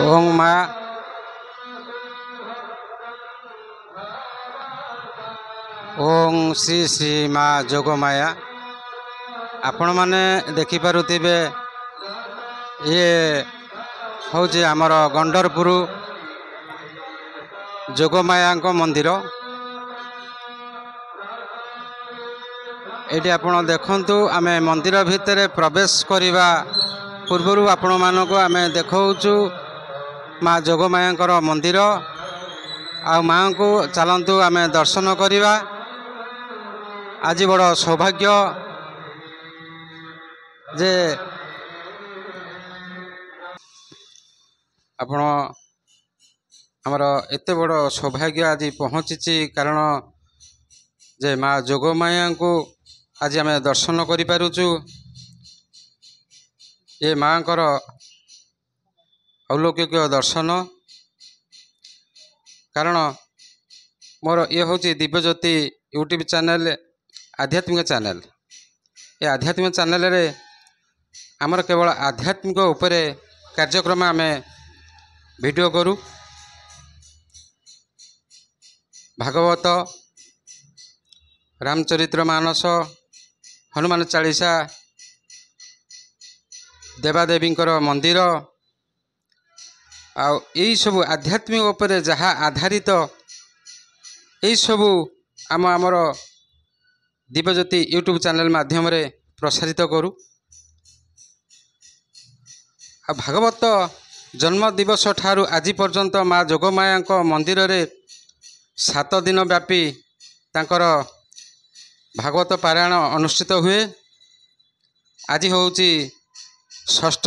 ओं माँ ओं श्री श्री माँ जोगमाया आपण मैंने देखिपे ये हूँ आमर गंडरपुर जोगमाया मंदिर। ये आपण देखु आम मंदिर भितर प्रवेश करने पूर्वर आपण मानक आम देखु माँ जोगमाया मंदिर आ माँ को चलतु आम दर्शन करवा। आज बड़ सौभाग्य जे आपण आमर एत बड़ सौभाग्य आज पहुँची कारण जे माँ जोगमाया को आज आम दर्शन करूँ। ये माँ कर अलौकिक दर्शन कारण मोर ये हूँ दिव्यज्योति यूट्यूब चैनल आध्यात्मिक चैनल। ये आध्यात्मिक चैनल रे आमर केवल आध्यात्मिक उपरे कार्यक्रम आम वीडियो करूँ। भागवत रामचरित्र मानस हनुमान चालीसा देवादेवी मंदिर आई सब आध्यात्मिक उपरे जहाँ आधारित यही सब आमर दिव्यज्योति यूट्यूब चैनल माध्यम रे प्रसारित करूँ। भागवत जन्म दिवस ठारू आज पर्यंत माँ जोगमाया मंदिर रे 7 दिन व्यापी तांकर भागवत पारायण अनुष्ठित हुए। आज हूँ 6ठ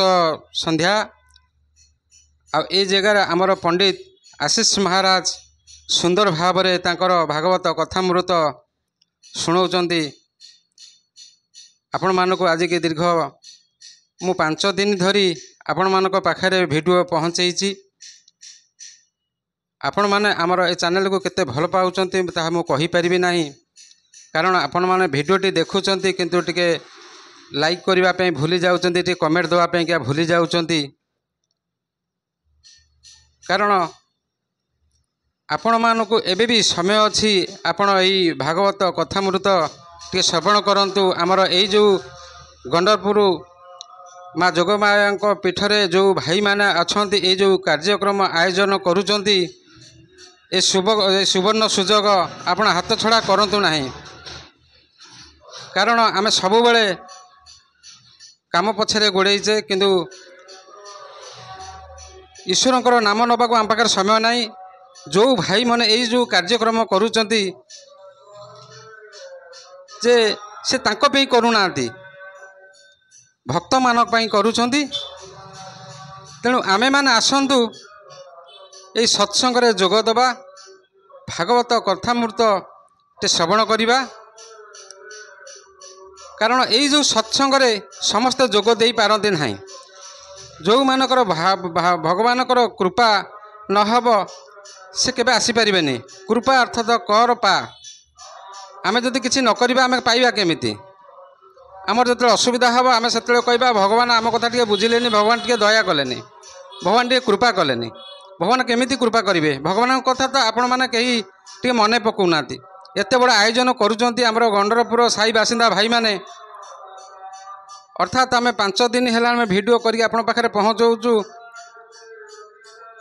संध्या। ये जगह आमर पंडित आशीष महाराज सुंदर भाव रे तांकर भागवत कथामृत शुणाउचंती आपण मानक। आज के दीर्घ मु 5 दिन धरी आपण मानक पाखरे वीडियो पहुँचेची। आपण माने आमर ए चैनल को केते भल पाउचंती ताहा मु कहि परिबि नाही कारण आपण माने वीडियोटी देखुचंती किंतु टिके लाइक करबा पई भूली जाउचंती, टिके कमेंट देबा पई क्या भूली जाउचंती। कारण आपण मानक एबे भी समय अछि आपण एई भागवत कथामृत टिके श्रवण करंतु। आमर एई जो गंडरपुर माँ जोगमाया पीठरे जो भाई माने अछंती ए जो कार्यक्रम आयोजन करूचंती ए सुवर्ण सुजोग आपण हाथ छड़ा करंतु नाही। कारण आमे सबु बेले काम पछरे गोड़ेइचे किंतु ईश्वरंकर नाम नबा को आम पाखरे समय नाही। जो भाई माने ए जो कार्यक्रम करूचंती जे से तांको पे करूनांती भक्त मानक पई करूचंती। तेणु आमे माने आसंतु ए सत्संग रे जोग दबा, भागवत कथामृत ते श्रवण करिबा। कारण एई जो सत्संग रे समस्त जोग देई पारंती नाही। जो मानकर भगवानकर कृपा न हबो से केबे आसी परिबेनी। कृपा अर्थात कर पा। आमे जदि किछि न करिबा आमे पाइबा केमिति। आमर जो असुविधा हम आम से कहवा भगवान आम कथा टे बुझिले, भगवान टे दया कले, भगवान टे कृपा कले। भगवान केमिति कृपा करेंगे भगवान कथा तो आपण मैंने कहीं टे मन पकाऊना। एत बड़ा आयोजन करुँच आमर गंडरपुर साई बासिंदा भाई माने। अर्थात आम 5 दिन है वीडियो करके पाखे पहुँचाऊँ।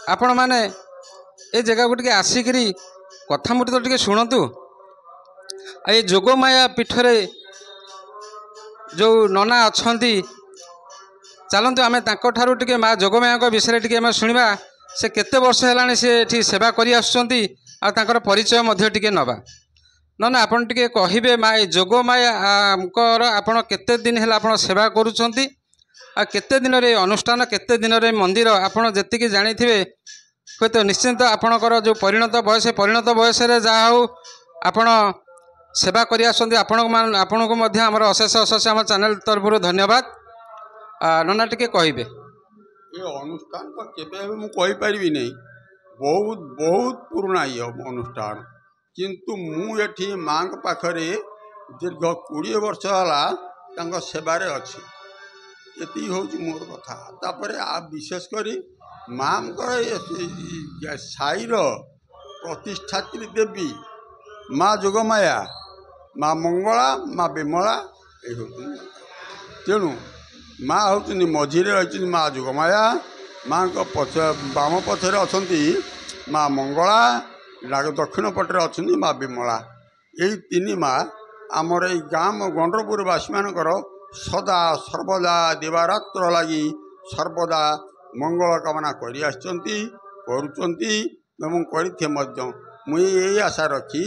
आपण मैंने ये जगह को आसिकी कथामृत टे शुणु। ये जोगमाया पीठरे जो नना अच्छी चलतु आम ठारू टिके माँ जोगमाया विषय टी शुणा। से केते वर्ष है सी सेवा करी आसुचंती आ तांकर परिचय मध्य टिके नबा। नना आपन टिके कहिबे माँ जोगमाया आपन केते दिन है आपन सेवा करूचंती आ केते दिन रे अनुष्ठान केते दिन रे मंदिर आपन जेतिकी जानिथिबे हुए तो निश्चिंत आपणकर जो परिणत बयस रे जा हो आपन सेवा करी आसुचंती। आपण को मध्य हमर अशेष अशेष आम चैनल तरफ धन्यवाद। नना टिके कहिबे ये अनुष्ठान तो केबे मु कहि परिबि नै। बहुत बहुत पुराना ये अनुष्ठान किंतु मु एठी मां पाखरे दीर्घ 20 वर्ष होला तांको सेवारे अछि। एति होउची मोर कथा। तापरे आ विशेष करी ମାଙ୍କର ସାହିର ପ୍ରତିଷ୍ଠାତ୍ରୀ ଦେବୀ ମା ଯୋଗମାୟା, ମା ମଙ୍ଗଳା, ମା ବିମଳା ଏଇ ହେଉଛନ୍ତି। ତେଣୁ ମା ହେଉଛନ୍ତି ମଝିରେ ରହିଛନ୍ତି ମା ଯୋଗମାୟା, ମାଙ୍କ ବାମ ପଛରେ ଅଛନ୍ତି ମା ମଙ୍ଗଳା, ଦକ୍ଷିଣ ପଟରେ ଅଛନ୍ତି ମା ବିମଳା। ଏଇ ତିନି ମା ଆମର ଏଇ ଗାଁ ଗଣ୍ଡପୁରବାସୀମାନଙ୍କର ସଦା ସର୍ବଦା ଦିବାରାତ୍ର ଲାଗି ସର୍ବଦା ମଙ୍ଗଳ କାମନା କରି ଆସିଛନ୍ତି, କରୁଛନ୍ତି ଏବଂ କରିଥିବେ ମଧ୍ୟ। ମୁଁ ଏଇ ଆଶା ରଖି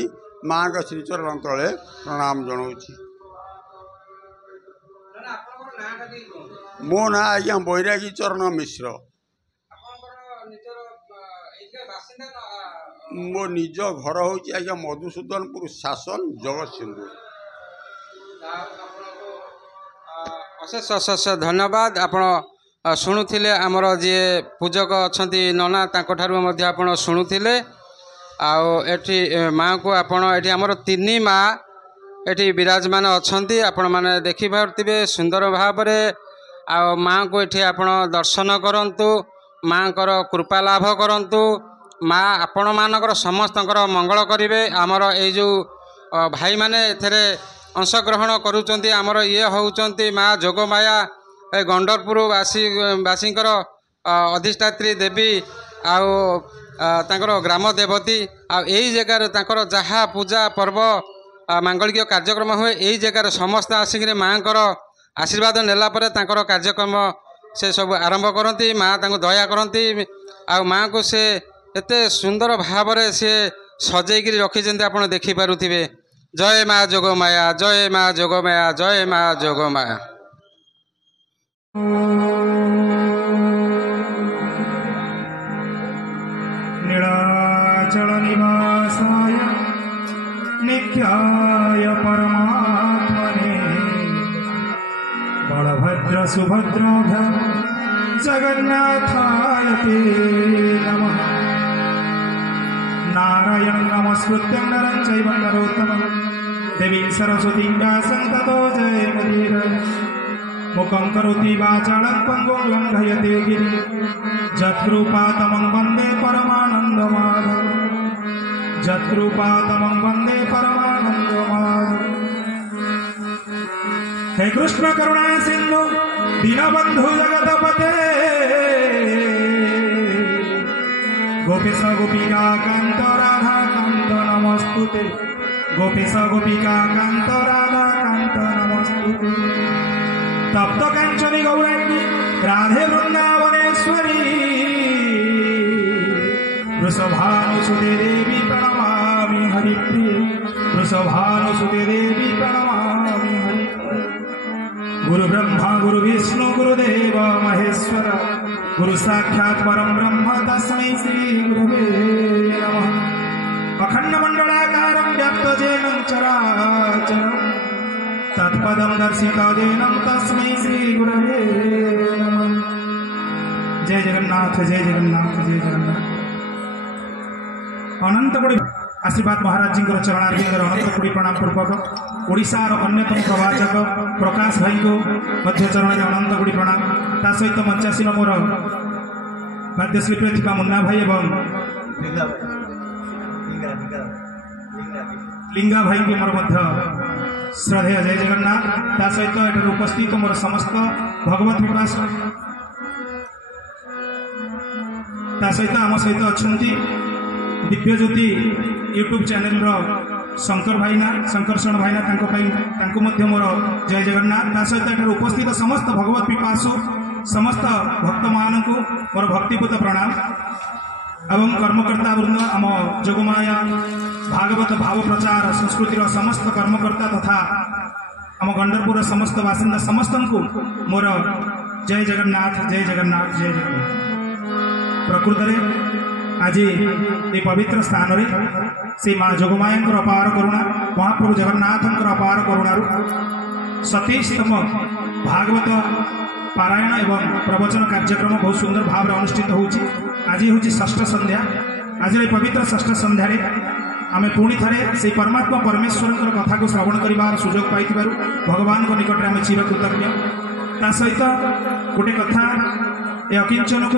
ମାଙ୍କ ଶ୍ରୀଚରଣ ତଳେ ପ୍ରଣାମ ଜଣାଉଛି। ମୋ ନାଁ ଆଜ୍ଞା ବୈରାଗୀ ଚରଣ ମିଶ୍ର। ମୋ ନିଜ ଘର ହେଉଛି ଆଜ୍ଞା ମଧୁସୂଦନପୁର ଶାସନ ଜଗତସିଂହପୁର। ଅଶେଷ ଅଶେଷ ଧନ୍ୟବାଦ। ଆପଣ ଶୁଣୁଥିଲେ ଆମର ଯିଏ ପୂଜକ ଅଛନ୍ତି ନନା, ତାଙ୍କଠାରୁ ମଧ୍ୟ ଆପଣ ଶୁଣୁଥିଲେ। ଆଉ ଏଠି ମାଆଙ୍କୁ ଆପଣ ଏଠି ଆମର ତିନି ମା ଏଠି ବିରାଜମାନ ଅଛନ୍ତି, ଆପଣମାନେ ଦେଖିପାରୁଥିବେ ସୁନ୍ଦର ଭାବରେ। ଆଉ ମାଆଙ୍କୁ ଏଠି ଆପଣ ଦର୍ଶନ କରନ୍ତୁ, ମାଆଙ୍କର କୃପା ଲାଭ କରନ୍ତୁ। ମା ଆପଣମାନଙ୍କର ସମସ୍ତଙ୍କର ମଙ୍ଗଳ କରିବେ। ଆମର ଏଇ ଯେଉଁ ଭାଇମାନେ ଏଥିରେ ଅଂଶଗ୍ରହଣ କରୁଛନ୍ତି, ଆମର ଇଏ ହେଉଛନ୍ତି ମା ଯୋଗମାୟା, ଏ ଗଣ୍ଡପୁର ବାସୀଙ୍କର ଅଧିଷ୍ଠାତ୍ରୀ ଦେବୀ ଆଉ ତାଙ୍କର ଗ୍ରାମ ଦେବତୀ। ଆଉ ଏଇ ଜାଗାରେ ତାଙ୍କର ଯାହା ପୂଜା ପର୍ବ ମାଙ୍ଗଳିକ କାର୍ଯ୍ୟକ୍ରମ ହୁଏ, ଏଇ ଜାଗାରେ ସମସ୍ତେ ଆସିକିରି ମାଆଙ୍କର ଆଶୀର୍ବାଦ ନେଲା ପରେ ତାଙ୍କର କାର୍ଯ୍ୟକ୍ରମ ସେ ସବୁ ଆରମ୍ଭ କରନ୍ତି। ମା ତାଙ୍କୁ ଦୟା କରନ୍ତି। ଆଉ ମାଆଙ୍କୁ ସେ ଏତେ ସୁନ୍ଦର ଭାବରେ ସେ ସଜେଇକିରି ରଖିଛନ୍ତି, ଆପଣ ଦେଖିପାରୁଥିବେ। ଜୟ ମା ଯୋଗମାୟା, ଜୟ ମା ଯୋଗମାୟା, ଜୟ ମା ଯୋଗମାୟା। नीलाचल निवासाय नित्याय परमात्मने बलभद्र सुभद्राभ्यां जगन्नाथाय ते नमः। नारायणं नमस्कृत्यं नरं चैव नरोत्तमं देवीं सरस्वतीं व्यासं ततो जयमुदीरये। मुखं करोति वाचालं पङ्गुं लङ्घयते गिरिं यत्कृपातमं वन्दे परमानन्दमाधवं। यत्कृपातमं वन्दे परमानन्दमाधवं। हे कृष्ण करुणा सिन्धु दीनबन्धु जगतपते गोपेश गोपिका कान्त राधा कान्त नमस्तुते। गोपेश गोपिका कान्त राधा कान्त नमस्तुते। तप्त कांचनी गौरांगी राधे वृंदावनेश्वरी वृषभानुसुते देवी प्रणमामि हरिप्रिये। वृषभानुसुते देवी प्रणमामि हरिप्रिये। गुरु ब्रह्मा गुरु विष्णु गुरुदेव महेश्वर गुरु साक्षात् परं ब्रह्म तस्मै श्री गुरुवे नमः। अखंड मंडलाकारं व्याप्तजेनं चराचरम् तत्पदं दर्शितजेनं तस्मै श्री गुरवे नमः। जय जगन्नाथ, जय जगन्नाथ, जय जगन्नाथ। अनंत कोटी आशीर्वाद महाराज जी चरणार्विंदर अनंत कोटी प्रणाम पूर्वक ओडिशार अन्यतम प्रवाचक प्रकाश भाई को मध्य चरण में अनंत कोटी प्रणाम। ता सहित मंचासीन मोर वाद्यशिल्पी थी मुन्ना भाई एवं लिंगा भाई को मोर मध्य श्रद्धेय जय जगन्नाथ। ता सहित एठार उपस्थित मोर समस्त भगवत विकास ता सहित आम सहित अच्छा दिव्यज्योति यूट्यूब चैनल शंकर भाईना शंकरषण भाईना मोर जय जगन्नाथ। ता सहित एठार उपस्थित समस्त भगवत पिपासु समस्त भक्त मान को मोर भक्तिपूत प्रणाम एवं कर्मकर्ता वृंद आम जोगमाया भागवत भाव प्रचार संस्कृतिर समस्त कर्मकर्ता तथा आम गंडरपुर समस्त बासिंदा समस्त को मोर जय जगन्नाथ, जय जगन्नाथ, जय जगन्नाथ। प्रकृत में आज ये पवित्र स्थान रे से माँ जोगमाया अपार करुणा महाप्रभु जगन्नाथ अपार करुणारू 27तम भागवत पारायण एवं प्रवचन कार्यक्रम बहुत सुंदर भाव अनुष्ठित होची। आज हूँ षष्ठ संध्या। आज पवित्र षष्ठ संध्यार आम पुणी थे से परमात्मा परमेश्वर कथा को श्रवण करार सुजोग पाई भगवान निकट में आम चिर कृतज्ञ। ता सहित गोटे कथा ए अकिंचन को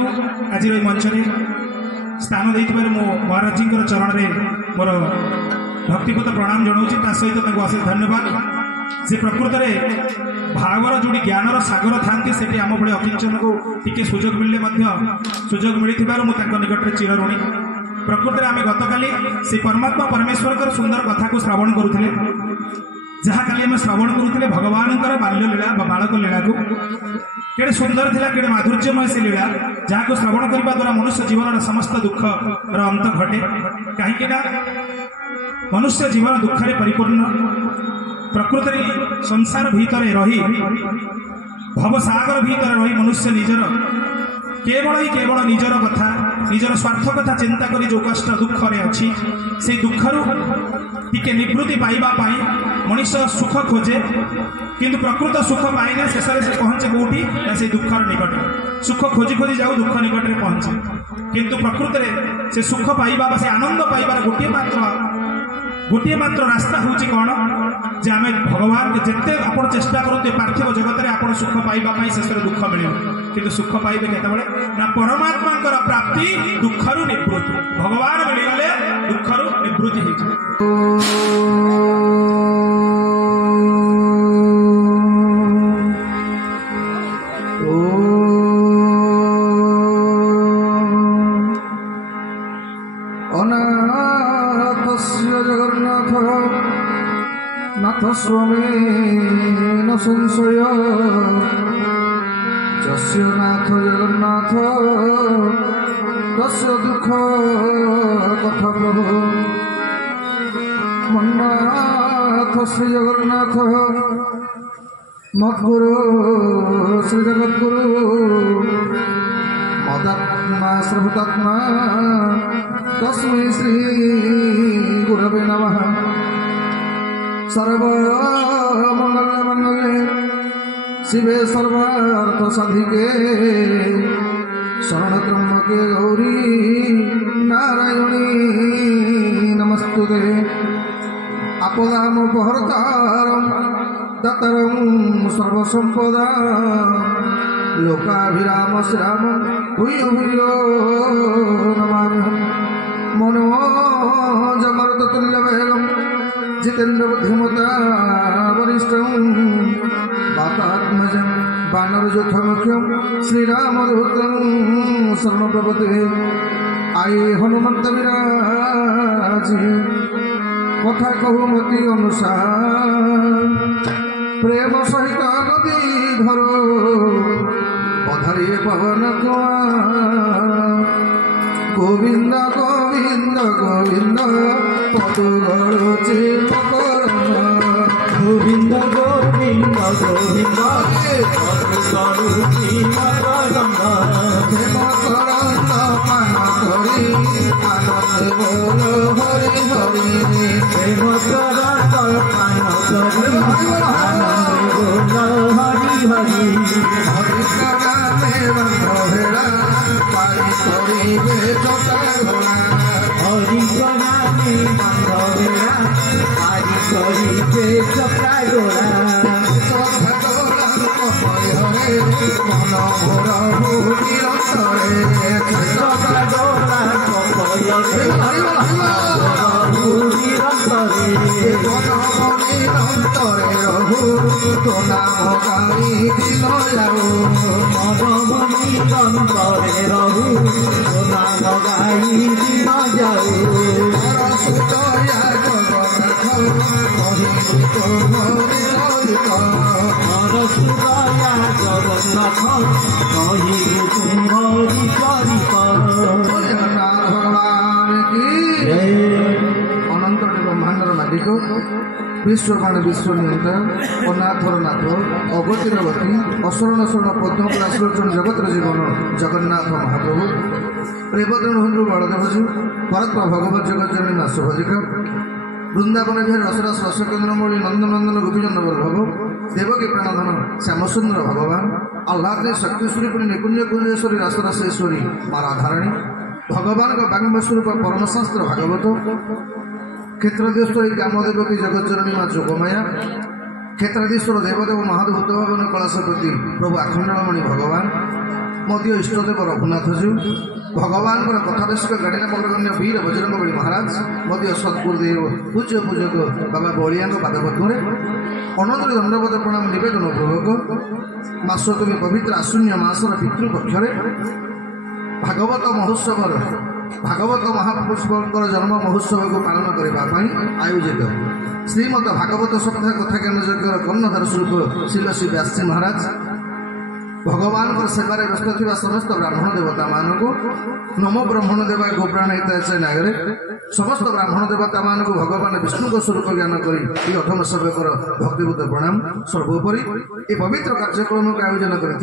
आज मंच में स्थान देथिबार मो महाराज जी चरण में मोर भक्तिपूत प्रणाम जनाऊँ सहित अशेष धन्यवाद। से प्रकृत में भावर जोड़ी ज्ञानर सागर था से आम भाई अकिंचन को टिके सुजोग मिलने सुजोग मिलू मुझे निकट में चिर ऋणी। प्रकृत में आम गतकाली से परमात्मा परमेश्वर सुंदर कथा को श्रवण करुले जहाँ काली आम श्रवण करुले भगवान बाल्य लीला बालक लीला को केड़े सुंदर थिला केड़े माधुर्यमय से लीला जहाँ को श्रवण करने द्वारा मनुष्य जीवन समस्त दुख अंत घटे कहीं मनुष्य जीवन दुखरे परिपूर्ण। प्रकृत में संसार भीतर रही भवसागर भीतर रही मनुष्य निजर केवल निजर कथा निजर स्वार्थ कथा चिंता करी जो कष्ट दुखरे अच्छी से दुखरु टिके निवृत्ति पाइबा पाई मनुष्य सुख खोजे किंतु प्रकृत सुख पाइना शेष से पहुंचे कौटी से दुखर निकट सुख खोजी खोजी जाऊ दुख निकट में पहुंचे किंतु प्रकृत में से सुख पाइबा से आनंद पाइबार गोटे मात्र रास्ता हूँ कौन जे आम भगवान के जिते आप चेष्टा करते पार्थिव जगत में आप सुख पाइबा शेष में दुख मिले किंतु सुख पाइबे केतबेले ना परमात्मा प्राप्ति दुखरु निवृत्ति भगवान मिलगले दुखरु निवृत्ति हो नाथ स्वामी संशय जस्य नाथ जगन्नाथ तस्य दुख कथा प्रभु मन्नाथ श्री जगन्नाथ मद्गुरु श्री जगद्गुरु मदात्मा सर्वतात्मा तस्मै श्री गुरवे नमः। सर्वमंगल मंगले शिवे सर्वार्थ साधिके शरण त्र्यंबके गौरी नारायणी नमस्तुते। आपदामपहर्तारं दातारं सर्वसंपदा लोकाभिराम श्रीरामं भूयो भूयो नमाम्यहम्। मनोजमरुततुल्यवेगं जितेन्द्र बुद्धिमता वरिष्ठं वातात्मजं वानरयोद्धमुख्यं श्रीरामदूतं शरणप्रपदे। आये हनुमंत विराज कथा कहूमती अनुसार प्रेम सहित नदी धरो पधारिए पवन कुमार। गोविंद गोविंद गोविंद पदुगरुचि मकरंद गोविंद गोविंद गोविंद पदुगरुचि मकरंद प्रेमकरंद पान करी आनंद बोलो हरि हरि प्रेमकरंद पान करी आनंद बोलो हरि हरि हरि करामे बंध भेड़ा पारी करिबे चोटा हरि करामे बंध भेड़ा पारी करिबे चोटा गोरा हरे मन मोर भूमि अंतरे चोटा गोरा भूमि अंतरे मन अंतरे रहु तो नाम गाई दिन जाऊ मधुबनी अंतरे रहु तो नाम गाई दिन जाऊ। सुतया जगन्नाथ कहिबु तो हरि सुतया जगन्नाथ कहिबु तो हरि जगन्नाथ भगवान की अनंत ब्रह्मांडर मालिक विश्वपाण विश्व नियंता अनाथर नाथ अगतिर गति अशरण शरण पद्मपराशलोचन जगतर जीवन जगन्नाथ महाप्रभु प्रेमद्रहु बलदेवजी भरत भगवत जगज्जननी नाशभजिका वृंदावन बिहार रसरास रसकेन्द्रमौली नंदनंदन गोपीचंद वल्लभ देवकी प्राणधन श्यामसुंदर भगवान आह्लादे शक्तिश्वरी निकुंज कुंजेश्वरी रासरासेश्वरी माँ राधाराणी भगवान का बांग्य स्वरूप परमशास्त्र भागवत क्षेत्रदेश्वरी ग्रामदेवती जगज्जननी माँ जोगमाया क्षेत्राधीश्वर देवदेव महादेव भवन कलाशपति प्रभु आखंडमणि भगवान मध्य इष्टदेव रघुनाथ जी भगवान कथादेशिक गाड़ी अग्रगण्य वीर बजरंग बली महाराज मध्य सद्गुरुदेव पूज्य पूजक बाबा बलिया पादपद्मे अनंतर दंडवत प्रणाम निवेदन पूर्वक मासोत्तमी पवित्र आशून्य मासर पितृपक्ष भागवत महोत्सव भागवत महापुरुषर जन्म महोत्सव को पालन करने आयोजित श्रीमद भागवत सप्ताह कथा ज्ञान यज्ञ कर्णधार स्वरूप शिल श्री व्यास महाराज भगवान सेवार व्यस्त थी समस्त ब्राह्मण देवता मानक नमो ब्राह्मण देवा गोप्राण हिताय नागरे समस्त ब्राह्मण देवता मानक भगवान विष्णु स्वरूप ज्ञान कर अठम सेवकर भक्तिबुद्ध प्रणाम सर्वोपरि ये पवित्र कार्यक्रम को आयोजन कर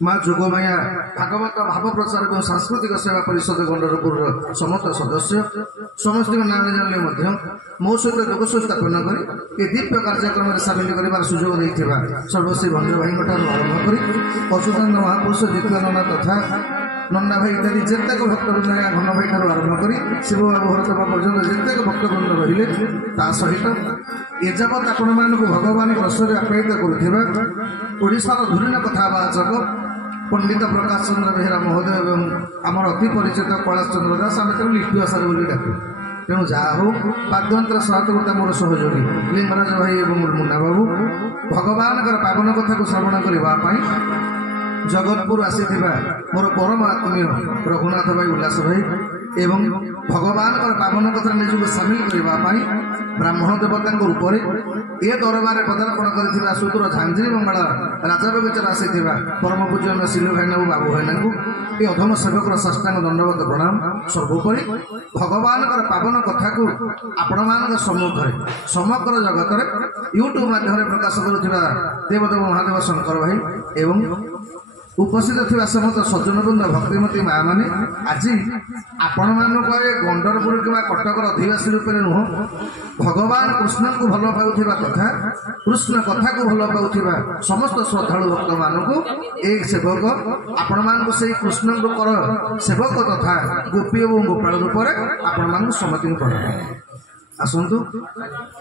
माँ जोगमाया भागवत भाव प्रचार और सांस्कृतिक सेवा परिषद गंडरपुर समस्त सदस्य समस्त नाम जानले मो सहित जोगस स्थापन कर ये दिव्य कार्यक्रम में सामिल कर सुजोग देता सर्वश्री भंज भाई आरंभ कर अच्युतानंद महापुरुष द्वितीयानंद तथा नन्ना भाई इत्यादि जितेक भक्तवृंद घन भाई ठार आरंभ कर शिव बाबू भरतबा पर्यटन जितेक भक्तवृंद रहिले सहित एजावत आपण मानक भगवान प्रसन्न आप्यायित करुशार धुरीन कथावाचक पंडित प्रकाश चंद्र बेहेरा महोदय एवं आमर अति परिचित कैलाश चंद्र दास आम लिखु आशार बोली डाकू तेणु जहाँ हो वाद्यंतर सहकर्ता मोर सहयोगी लिंगराज भाई एवं मुन्ना बाबू भगवान पावन कथा को श्रवण करने जगतपुर आसी मोर परम आत्मीय रघुनाथ भाई उल्लास भाई एवं भगवान पावन कथा निजक सामिल करने ब्राह्मण देवता रूप ए दरबार पदार्पण कर सुदूर झांझरी मंगल राजा बगीचार आसी परम पूज्य सिलु भाईना बाबू भाईना ये अधम सेवक साष्टांग दंडवत प्रणाम सर्वोपरि भगवान पावन कथा को आपण मान सम्मुखें समग्र जगत यूट्यूब माध्यम प्रकाश करुवा देवदेव महादेव शंकर भाई एवं उपस्थित थिबा समस्त सज्जनवृंद भक्तिमती माँ मैंने आज आपण मानक गंडरपुर कि कटकर अधिवासी रूप में नुह भगवान कृष्ण को भल पाउथिबा तथा कृष्ण कथा को भल पाउथिबा समस्त श्रद्धालु भक्त मानक एक सेवक आपण मानक से कृष्ण सेवक तथा गोपी और गोपाल रूप में आपण मान सम्मति पड़ा आसतु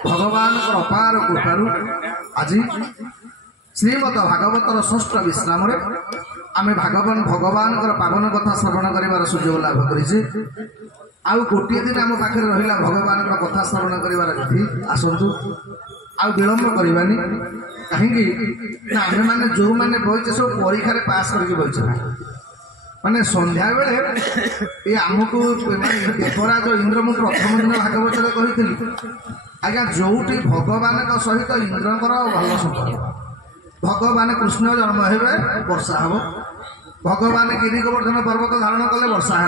भगवान अपार कृपारू आज श्रीमद भागवतर षष्ठ विश्राम आम भगवान पावन कथा श्रवण कर सुजोग लाभ कर गोटे दिन आम पाखे रहा भगवान कथा श्रवण कर आसतु विलंब करवानी कहीं आम मैंने जो मैंने बचे सब परीक्षा पास करके बचे माने संध्या बेले ये आमको देवराज इंद्र मु प्रथम दिन भागवत कही आज्ञा जो भगवान सहित इंद्रकर भल संपर्क भगवान कृष्ण जन्म हे वर्षा हम भगवान गिरी गोवर्धन पर्वत धारण कले वर्षा है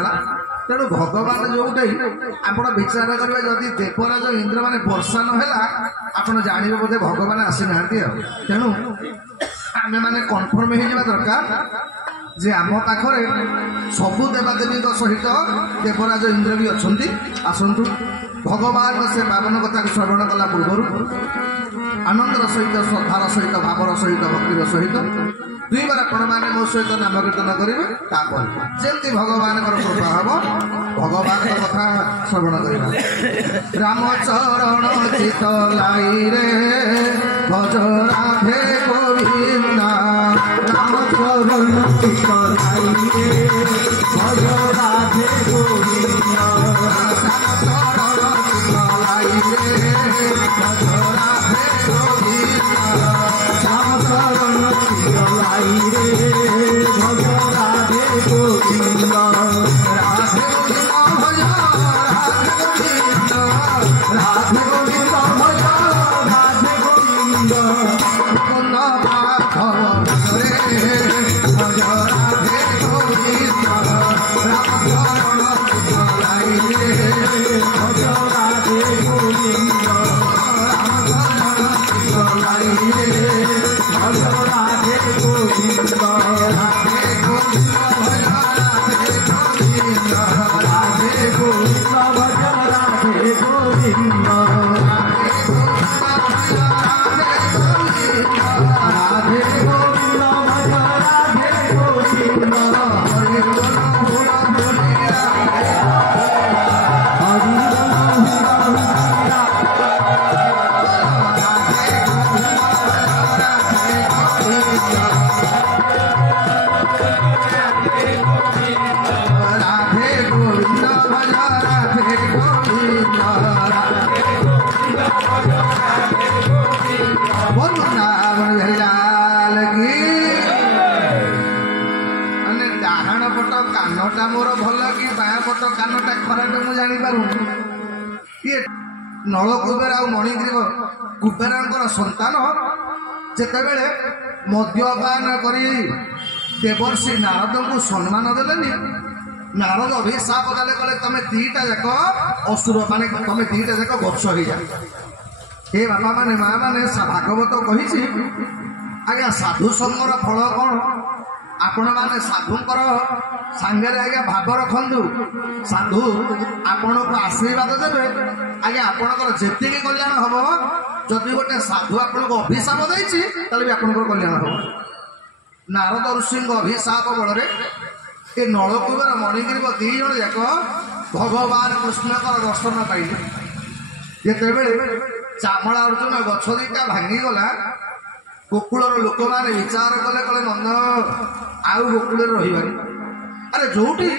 तेणु भगवान जो आप विचार करेंगे जदि देवराज इंद्र मान वर्षा नहला आप जानवे बोधे भगवान आसी ना तेणु आम मैंने कन्फर्म हो दरकार जे आम पाखरे सबु देवादेवी सहित देवराज इंद्र भी अच्छा आसतु भगवान से पावन कथा श्रवण कला पूर्व आनंदर सहित श्रद्धार सहित भावर सहित भक्तिर सहित दुई बार आपण मैंने मो सहित नाम कीर्तन करेंगे जमी भगवान कृपा हम भगवान कथा श्रवण करवा रामचरण चित लाई रे भज राधे गोविंदा रामचरण चित लाई रे भज राधे गोविंदा रामचरण चित लाई रे भज राधे गोविंदा रामचरण चित लाई रे भज राधे गोविंदा राधे गोविंदा भज राधे गोविंदा भज राधे गोविंदा कुंद माधव रे भज राधे गोविंदा रामचरण चित लाई रे भज राधे गोविंदा रामचरण चित लाई रे भज राधे गोविंदा राधे गोविंदा भज राधे गोविंदा राधे गोविंदा भज राधे गोविंदा ପଟ କାନଟା ମୋର ଭଲ କି ବାଁ ପଟ କାନଟା ଖରାପ ମୁଁ ଜାଣିପାରୁନି। କିଏ ନଳକୁବେର ଆଉ ମଣିଗ୍ରୀବ କୁବେରଙ୍କର ସନ୍ତାନ ଯେତେବେଳେ ମଦ୍ୟପାନ କରି ଦେବର୍ଷି ନାରଦଙ୍କୁ ସମ୍ମାନ ଦେଲେନି, ନାରଦ ଅଭିଶାପ ଦେଲେ, କଲେ ତମେ ଦିଟା ଯାକ ଅସୁର, ମାନେ ତମେ ଦିଟା ଯାକ ଗଛ ହେଇଯାଏ। ହେ ବାପା ମାନେ ମା ମାନେ, ଭାଗବତ କହିଛି ଆଜ୍ଞା ସାଧୁ ସଙ୍ଗର ଫଳ କ'ଣ? ଆପଣମାନେ ସାଧୁଙ୍କର ସାଙ୍ଗରେ ଆଜ୍ଞା ଭାବ ରଖନ୍ତୁ। ସାଧୁ ଆପଣଙ୍କୁ ଆଶୀର୍ବାଦ ଦେବେ ଆଜ୍ଞା, ଆପଣଙ୍କର ଯେତିକି କଲ୍ୟାଣ ହବ। ଯଦି ଗୋଟେ ସାଧୁ ଆପଣଙ୍କୁ ଅଭିଶାପ ଦେଇଛି ତାହେଲେ ବି ଆପଣଙ୍କର କଲ୍ୟାଣ ହବ। ନାରଦ ଋଷିଙ୍କ ଅଭିଶାପ ବଳରେ ଏ ନଳକୂବେର ମଣିଗ୍ରୀବ ଦି ଜଣ ଯାକ ଭଗବାନ କୃଷ୍ଣଙ୍କର ଦର୍ଶନ ପାଇଲେ। ଯେତେବେଳେ ଚାମଳା ଅର୍ଜୁନ ଗଛ ଦିଟା ଭାଙ୍ଗିଗଲା, ଗୋକୁଳର ଲୋକମାନେ ବିଚାର କଲେ, କଲେ ନନ୍ଦ ଆଉ ଗୋକୁଳରେ ରହିବାନି। ଆରେ ଯୋଉଠି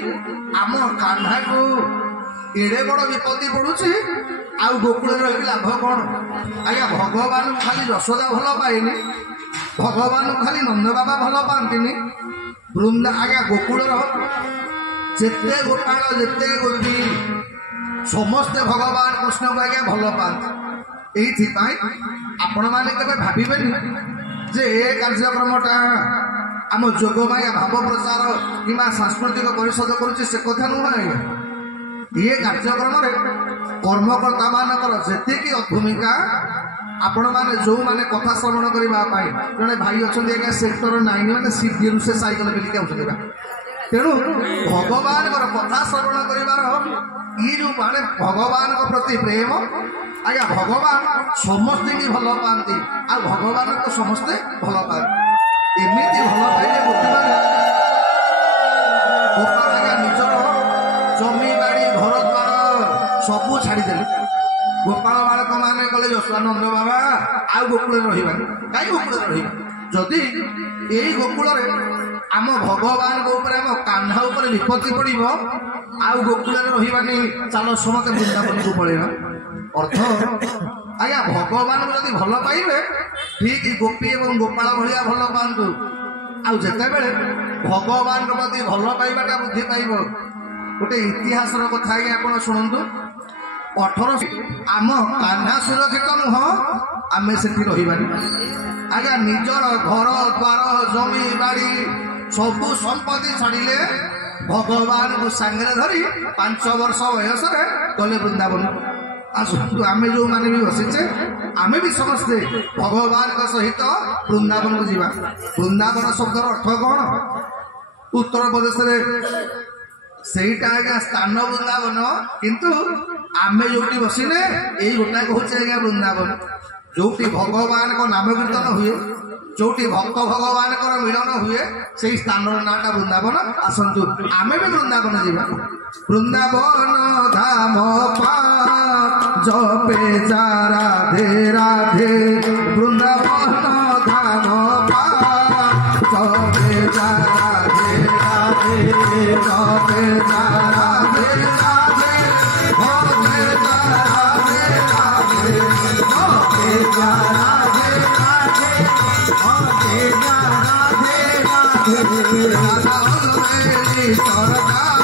ଆମ କାହ୍ନାକୁ ଏଡେ ବଡ ବିପତ୍ତି ପଡୁଛି, ଆଉ ଗୋକୁଳରେ ରହିକି ଲାଭ କ'ଣ? ଆଜ୍ଞା ଭଗବାନଙ୍କୁ ଖାଲି ଯଶୋଦା ଭଲ ପାଏନି, ଭଗବାନଙ୍କୁ ଖାଲି ନନ୍ଦ ବାବା ଭଲ ପାଆନ୍ତିନି, ବୃନ୍ଦା ଆଜ୍ଞା ଗୋକୁଳର ଯେତେ ଗୋପାଳ ଯେତେ ଗୋପୀ ସମସ୍ତେ ଭଗବାନ କୃଷ୍ଣଙ୍କୁ ଆଜ୍ଞା ଭଲ ପାଆନ୍ତି। ଏଇଥିପାଇଁ ଆପଣମାନେ କେବେ ଭାବିବେନି ଯେ ଏ କାର୍ଯ୍ୟକ୍ରମଟା ଆମ ଯୋଗମାୟା ଭାବ ପ୍ରଚାର କିମ୍ବା ସାଂସ୍କୃତିକ ପରିଷଦ କରୁଛି, ସେ କଥା ନୁହଁ ଆଜ୍ଞା। ଏ କାର୍ଯ୍ୟକ୍ରମରେ କର୍ମକର୍ତ୍ତା ମାନଙ୍କର ଯେତିକି ଭୂମିକା, ଆପଣମାନେ ଯୋଉମାନେ କଥା ଶ୍ରବଣ କରିବା ପାଇଁ, ଜଣେ ଭାଇ ଅଛନ୍ତି ଆଜ୍ଞା ସେକ୍ଟର 9 ମାନେ ସିଡିରୁ ସେ ସାଇକେଲ ପେଲିକି ଆଉଛନ୍ତି। ତେଣୁ ଭଗବାନଙ୍କର କଥା ଶ୍ରବଣ କରିବାର ଇ ଯୋଉ ମାନେ ଭଗବାନଙ୍କ ପ୍ରତି ପ୍ରେମ, ଆଜ୍ଞା ଭଗବାନ ସମସ୍ତଙ୍କୁ ଭଲ ପାଆନ୍ତି, ଆଉ ଭଗବାନଙ୍କୁ ସମସ୍ତେ ଭଲ ପାଆନ୍ତି। ଏମିତି ଭଲ ପାଇଲେ ଗୋପୀମାନେ ଗୋପାଳ ଆଜ୍ଞା ନିଜର ଜମି ବାଡ଼ି ଘର ଦ୍ୱାର ସବୁ ଛାଡ଼ିଦେଲେ। ଗୋପାଳ ବାଳକ ମାନେ କଲେ ଯଶୋଦାନନ୍ଦ ବାବା ଆଉ ଗୋକୁଳରେ ରହିବାନି। କାହିଁ ଗୋକୁଳରେ ରହିବା? ଯଦି ଏଇ ଗୋକୁଳରେ ଆମ ଭଗବାନଙ୍କ ଉପରେ, ଆମ କାହ୍ନା ଉପରେ ବିପତ୍ତି ପଡ଼ିବ, ଆଉ ଗୋକୁଳରେ ରହିବାନି, ଚାଲ ସମସ୍ତେ ବୃନ୍ଦାବନକୁ ପଳେଇବା। ଅର୍ଥ ଆଜ୍ଞା ଭଗବାନଙ୍କୁ ଯଦି ଭଲ ପାଇବେ, ଠିକ ଗୋପୀ ଏବଂ ଗୋପାଳ ଭଳିଆ ଭଲ ପାଆନ୍ତୁ। ଆଉ ଯେତେବେଳେ ଭଗବାନଙ୍କ ପ୍ରତି ଭଲ ପାଇବାଟା ବୃଦ୍ଧି ପାଇବ, ଗୋଟେ ଇତିହାସର କଥା ଆଜ୍ଞା ଆପଣ ଶୁଣନ୍ତୁ। 18 ଆମ କାହ୍ନା ସୁରକ୍ଷିତ ନୁହଁ, ଆମେ ସେଠି ରହିବାନି। ଆଜ୍ଞା ନିଜର ଘର ଦ୍ୱାର ଜମି ବାଡ଼ି ସବୁ ସମ୍ପତ୍ତି ଛାଡ଼ିଲେ, ଭଗବାନଙ୍କୁ ସାଙ୍ଗରେ ଧରି 5 ବର୍ଷ ବୟସରେ ଗଲେ ବୃନ୍ଦାବନ। ଆସନ୍ତୁ ଆମେ ଯୋଉମାନେ ବି ବସିଛେ, ଆମେ ବି ସମସ୍ତେ ଭଗବାନଙ୍କ ସହିତ ବୃନ୍ଦାବନକୁ ଯିବା। ବୃନ୍ଦାବନ ଶବ୍ଦର ଅର୍ଥ କ'ଣ? ଉତ୍ତରପ୍ରଦେଶରେ ସେଇଟା ଆଜ୍ଞା ସ୍ଥାନ ବୃନ୍ଦାବନ, କିନ୍ତୁ ଆମେ ଯୋଉଠି ବସିଲେ ଏଇ ଗୋଟାକ ହଉଛି ଆଜ୍ଞା ବୃନ୍ଦାବନ। ଯୋଉଠି ଭଗବାନଙ୍କ ନାମ କୀର୍ତ୍ତନ ହୁଏ, ଯୋଉଠି ଭକ୍ତ ଭଗବାନଙ୍କର ମିଳନ ହୁଏ, ସେଇ ସ୍ଥାନର ନାଁଟା ବୃନ୍ଦାବନ। ଆସନ୍ତୁ ଆମେ ବି ବୃନ୍ଦାବନ ଯିବା। ବୃନ୍ଦାବନ ଧାମ ଜପେ ଯା ରାଧେ ରାଧେ, ବୃନ୍ଦାବନ ଧାମ ଜପେ ଯା ରାଧେ ରାଧେ, ଜପେ ଯା রাধে রাধে ভবে যা রাধে রাধে ভবে যা রাধে রাধে ভবে যা রাধে রাধে রাধা মেরি সরকার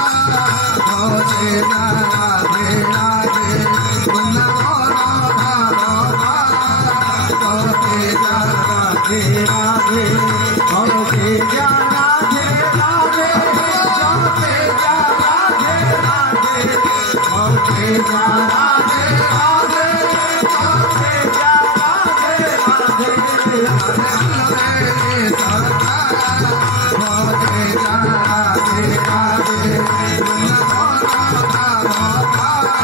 ভবে যা রাধে রাধে বৃন্দাবন ভাবা ভবে যা রাধে রাধে ভবে যা রাধে রাধে ভবে যা রাধে রাধে ভবে যা রাধে রাধে ভবে যা রাধে রাধে রাধে মেরি সরকার ভবে যা রাধে রাধে বৃন্দাবন ভাবা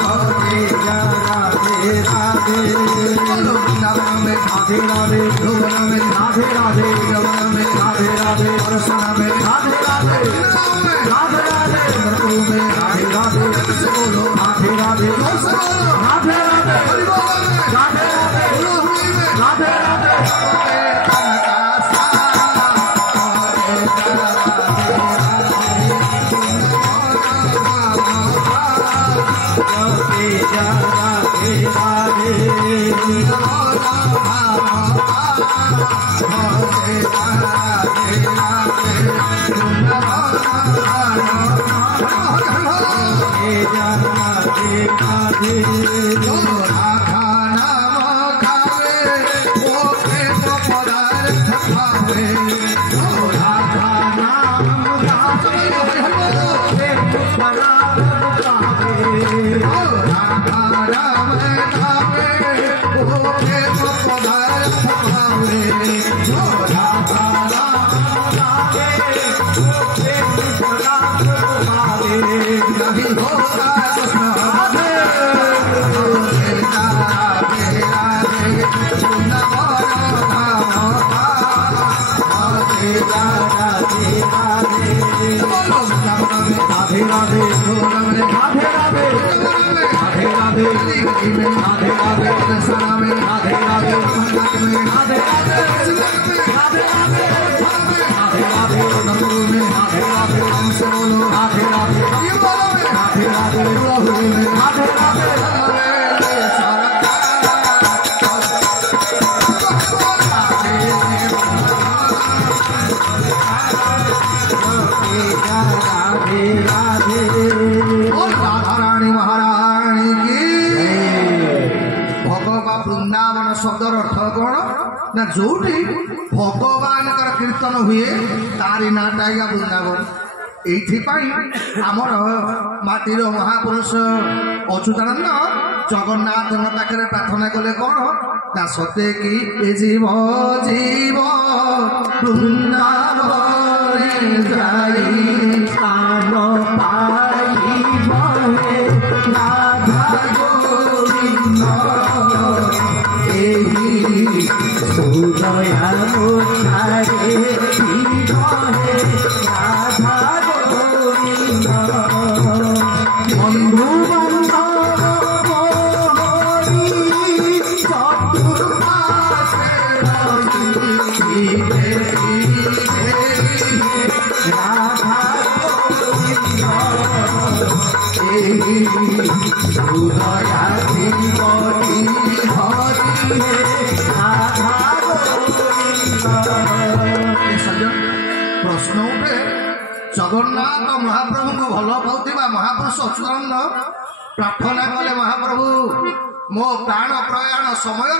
ভবে যা রাধে রাধে বলো বৃন্দাবন में राधे राधे भुवन में राधे राधे यमुना में राधे राधे बरसाना में राधे राधे राधे राधे मृत्यु में राधे राधे से बोलो राधे राधे से बोलो राधे राधे राधे राधे राधे राधे राधे राधे शब्दर अर्थ कौन ना जो भगवान कीर्तन हुए तारी नाटा आज्ञा वृंदावन आमर माटीर महापुरुष अच्युतानंद जगन्नाथ पाखे प्रार्थना कले कौन ना सते कि जीव जीव वृंदावन जाई स्थान पाइब राधा गोविंद सुदया मुखारे राधा गोविंद बंधु बंधव चतुर्पाशे राधा गोविंद सुदया प्रश्न उठे जगन्नाथ महाप्रभु को भल पाउथिबा महापुरुष अच्युतानंद प्रार्थना कले महाप्रभु मो प्राण प्रयाण समय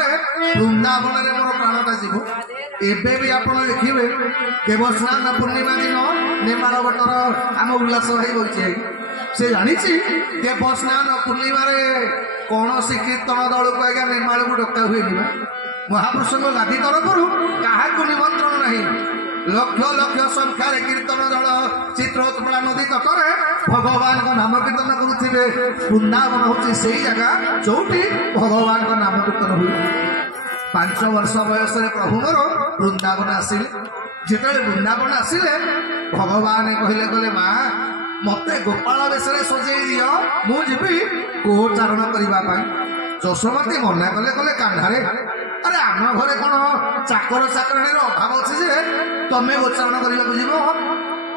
वृंदावन में मोर प्राणटा जीव एबे भी आप देखिए देवस्नान पूर्णिमा दिन नेमाल भट्टर आम उल्लास भाई बोलছে से जानी देवस्नान पूर्णिमा कौन कीर्तन दल को आज्ञा नेमाल को डका हुए महापुरुष गादी तरफ क्या निमंत्रण नहीं लक्ष लक्ष संख्यार कीर्तन दल चित्रोत्पला नदी तटरे भगवान को नाम कीर्तन करुवे वृंदावन हूँ से जगह जो भगवान को नाम कीर्तन हुए 5 वर्ष बयस प्रभु मोर वृंदावन आसिले जिते वृंदावन आसिले भगवान कहले कहले माँ मत गोपाल बेश सजे दियो मुझे गोचारण करने जशोमती मना कले कले कान्हारे अरे आम घरे कौन चाकर चाकराणी अभाव अच्छे जे तमें गोचारण करने जीव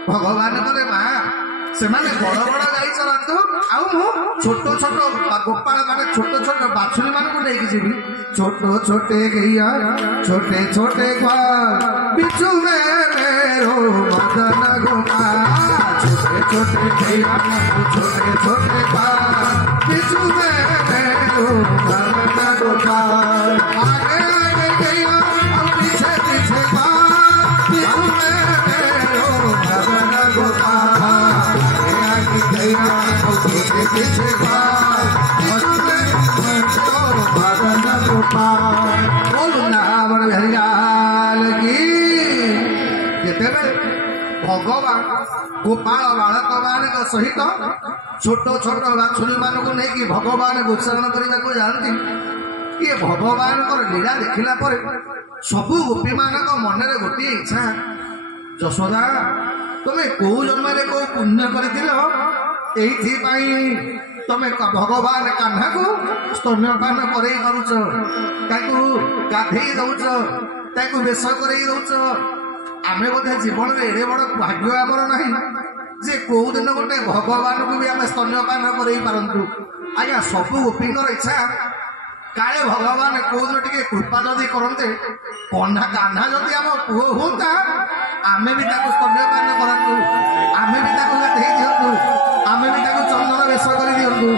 भगवान कले माँ से बड़ बड़ गाई चलातु आउ छोट छोट गोपाल माने छोट छोट बाछुरी मान को लेकिन जीवी छोट छोटे गैया छोटे छोटे ग्वाल बिचु में मेरो मदन गोपाल छोटे छोटे गैया छोटे छोटे ग्वाल बिचु में मेरो मदन गोपाल आगे आगे गैया पीछे पीछे ग्वाल बिचु में मेरो मदन गोपाल भगवान गोपाल बालक मान सहित छोट छोट बाछुरी मान को नहीं भगवान गोचारण करने को जाती ये भगवान लीला देखला सबू गोपी मान मन में गोटे इच्छा यशोदा तुम्हें कौ जन्म कौ पुण्य कर तमें भगवान कान्हा को स्तन्यपान कर गाधे दौच बेश कर आमे बोधे जीवन में एड़े बड़ भाग्य आमर ना जे कौ दिन गोटे भगवान को भी आम स्तन्यपान कर पारतु आज्ञा सबू गोपींर इच्छा काले भगवान कौ दिन टे कृपा जदि करते कान्हा जदि आम पुओ हूँ आमे भी ताको स्तन्यपान करतु आमे भी ताको गाधेई दियंतु आमे भी ताको चंदन बेश कर दियंतु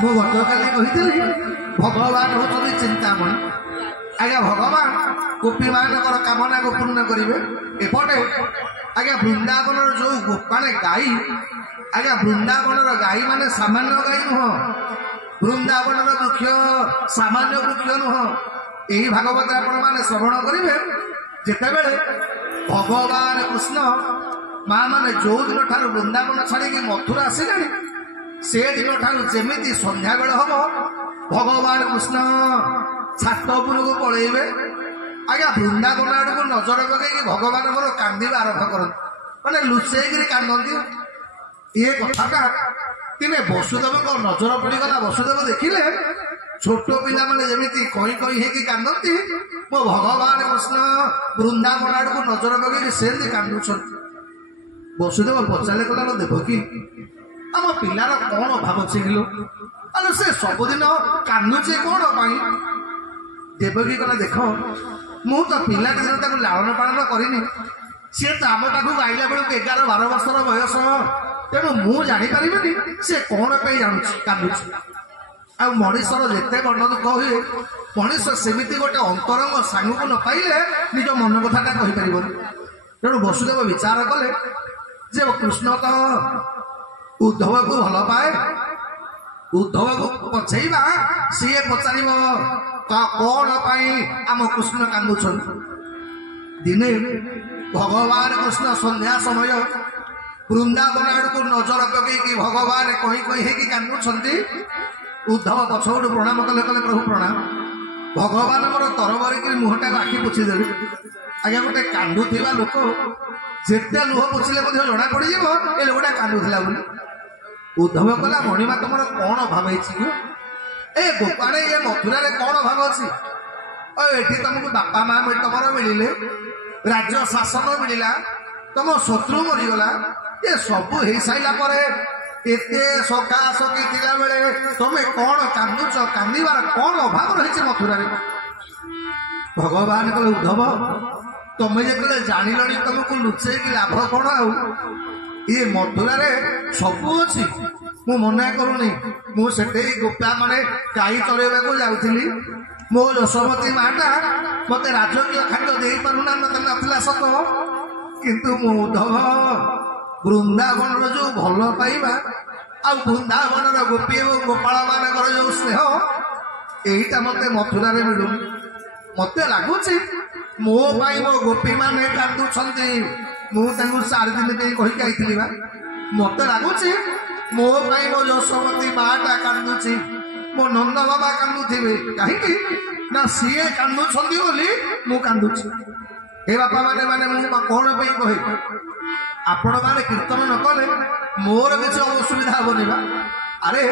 मु गतकाली कहितली भगवान होतली चिंतामणि आज्ञा भगवान गोपी मानकर कामना को पूर्ण करेंगे एपटे आज्ञा वृंदावन जो माने गाई आज्ञा वृंदावन गाई माने सामान्य गाई नुह वृंदावन वृक्ष सामान्य वृक्ष नुह यही भागवत आपण मैंने श्रवण करेंगे जिते बड़े भगवान कृष्ण माँ मैंने जो दिन ठार वृंदावन छाड़ी मथुरा आसिले से दिन ठार जमी संध्या बेल हम भगवान कृष्ण छात उपरକୁ पलैबे आज्ञा वृंदावन आड़ को नजर पकई भगवान कांदा आरंभ करते मैंने लुचेक कांदती ये कथा दिने वसुदेव को नजर पड़गला वसुदेव देखिले छोट पिला मैंने जमी कई कई है कांदती मो भगवान कृष्ण वृंदावन आड़ को नजर पकई से कांदुच वसुदेव पचारे कला देवकी आम पिलार कौन अभाव अच्छे किलो अरे से सबुदिन कांदुचे कौन पाई देवकी कला देख मु तो पिला दिन लालन पालन करनी सी तो आम पाक आईला बेलू 11-12 वर्षर बयस तेणु मु जापर सी कौन पर कांदुची आ मनीषर जिते मन दुख हुए मनीष सेमती गोटे अंतरंग सांग को न पाइले निज मन कथा कहीपर तेणु वसुदेव विचार कले जे कृष्ण तो उद्धव को भल पाए उद्धव को पछेबा सी पचार कौन पाई आम कृष्ण कांदुछन दिने भगवान कृष्ण संध्या समय वृंदावन आड़ को नजर पकई भगवान कही कही है कांदुछंती उद्धव पछपटू प्रणाम कले कले प्रभु प्रणाम भगवान मोर तरबरी मुहटा आखि पोछीदेवी आज्ञा गोटे कांदुवा लोक जिते लुह पोछिले जना पड़ ए लोकटा कांदुला बोली उद्धव कला मणिमा तुम कौन अभाव है ए गोपाड़े ये मथुरा रे कौन अभाव अच्छी ये तुमको बापा माँ तुम मिले राज्य शासन मिलला तुम शत्रु मरीगला ये सब हो सारा एते सखा सखी थिला बेले तुम कौन कांदुच कांदार कौन अभाव रही मथुरा रे भगवान कहे उद्धव तुम जो जान तुमको लुचे लाभ कौन आ ये मथुरा रे सब अच्छी मु मना करूनी मुझे गोपा माने गाई चलैवा को जाऊली मो यशोमती माटा मत राजकीय खाद्य दे पारुना मत नथिला सत किंतु मु उद्धव वृंदावन जो भल पाइबा आ वृंदावन गोपी और गोपाल मान जो स्नेह यहीटा मत मथुरा रे मिलू मत लगुच मो पाई मो गोपी माने कांदुछंती मु 4 दिन कहीकि आईली मत लगुच मो पाई मो यशोमती माटा कांदुची मो नंद बाबा कांदुथिबे कहीं ना सीए कांदुछंती बोली मु कांदुची हे बापा माने माने मु कौन पे कहे आपण माने कीर्तन न कले मोर किसी असुविधा हेनी बा अरे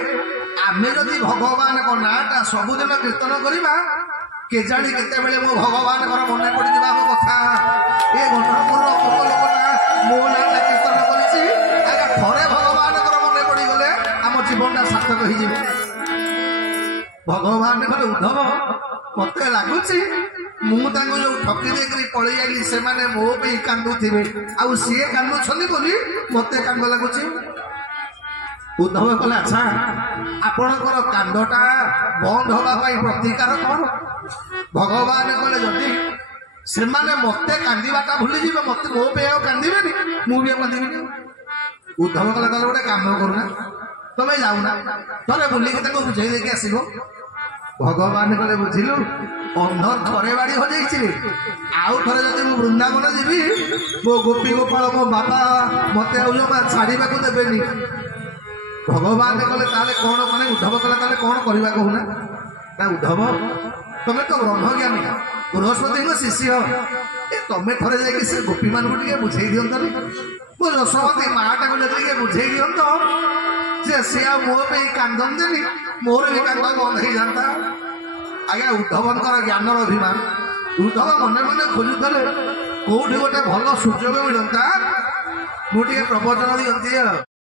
आमे जदि भगवान को नाटा सबुदिन कीर्तन करवा केजाणी केते बेले मो भगवान मन पड़ जा कथा ए घटनपुर लोकटा मो नाटा कीर्तन करिछि आगे थरे भगवान मन पड़गले आम जीवनटा सार्थक हो भगवान कहले उद्धव मत लगुच मुझे जो ठकी देकर पलि आई से मो पे कांदुवे आउ सी कांदुछंती बोली मत कांद लगुच उद्धव कहले अच्छा आपणकर कांदटा बंद होगापाई प्रतिकार कौन भगवान कहले जदि से मत कांदाटा भूली मत मो पे कांदे मुझे कांदी उद्धव कहले गोटे काम करूना तुम्हें जाऊना थे बुलिक बुझे देखे आसो भगवान कहले बुझिलु अंध थरे बाड़ी हो जाइए आउ थे जब मु वृंदावन जीवी मो गोपी गोपाल मो बाबा मत छाड़ा देवेनि भगवान कहले ताले कौन कने उद्धव कहले ताले कौन करवा कहूना ना उद्धव तुम तो ब्रह्मज्ञानी बृहस्पति शिष्य ए तुम थे जाकि से गोपी मान को बुझे दिंतनी मो यशोमती माटा को जब बुझे दिंत जे सी मो पे कांदनी मोर भी कांद बंद हो जाता आज्ञा उद्धवंकर ज्ञानर अभिमान उद्धव मन मन खोजुले कौटी गोटे भल सुजोग मिलता मुझे प्रवचन दिखती।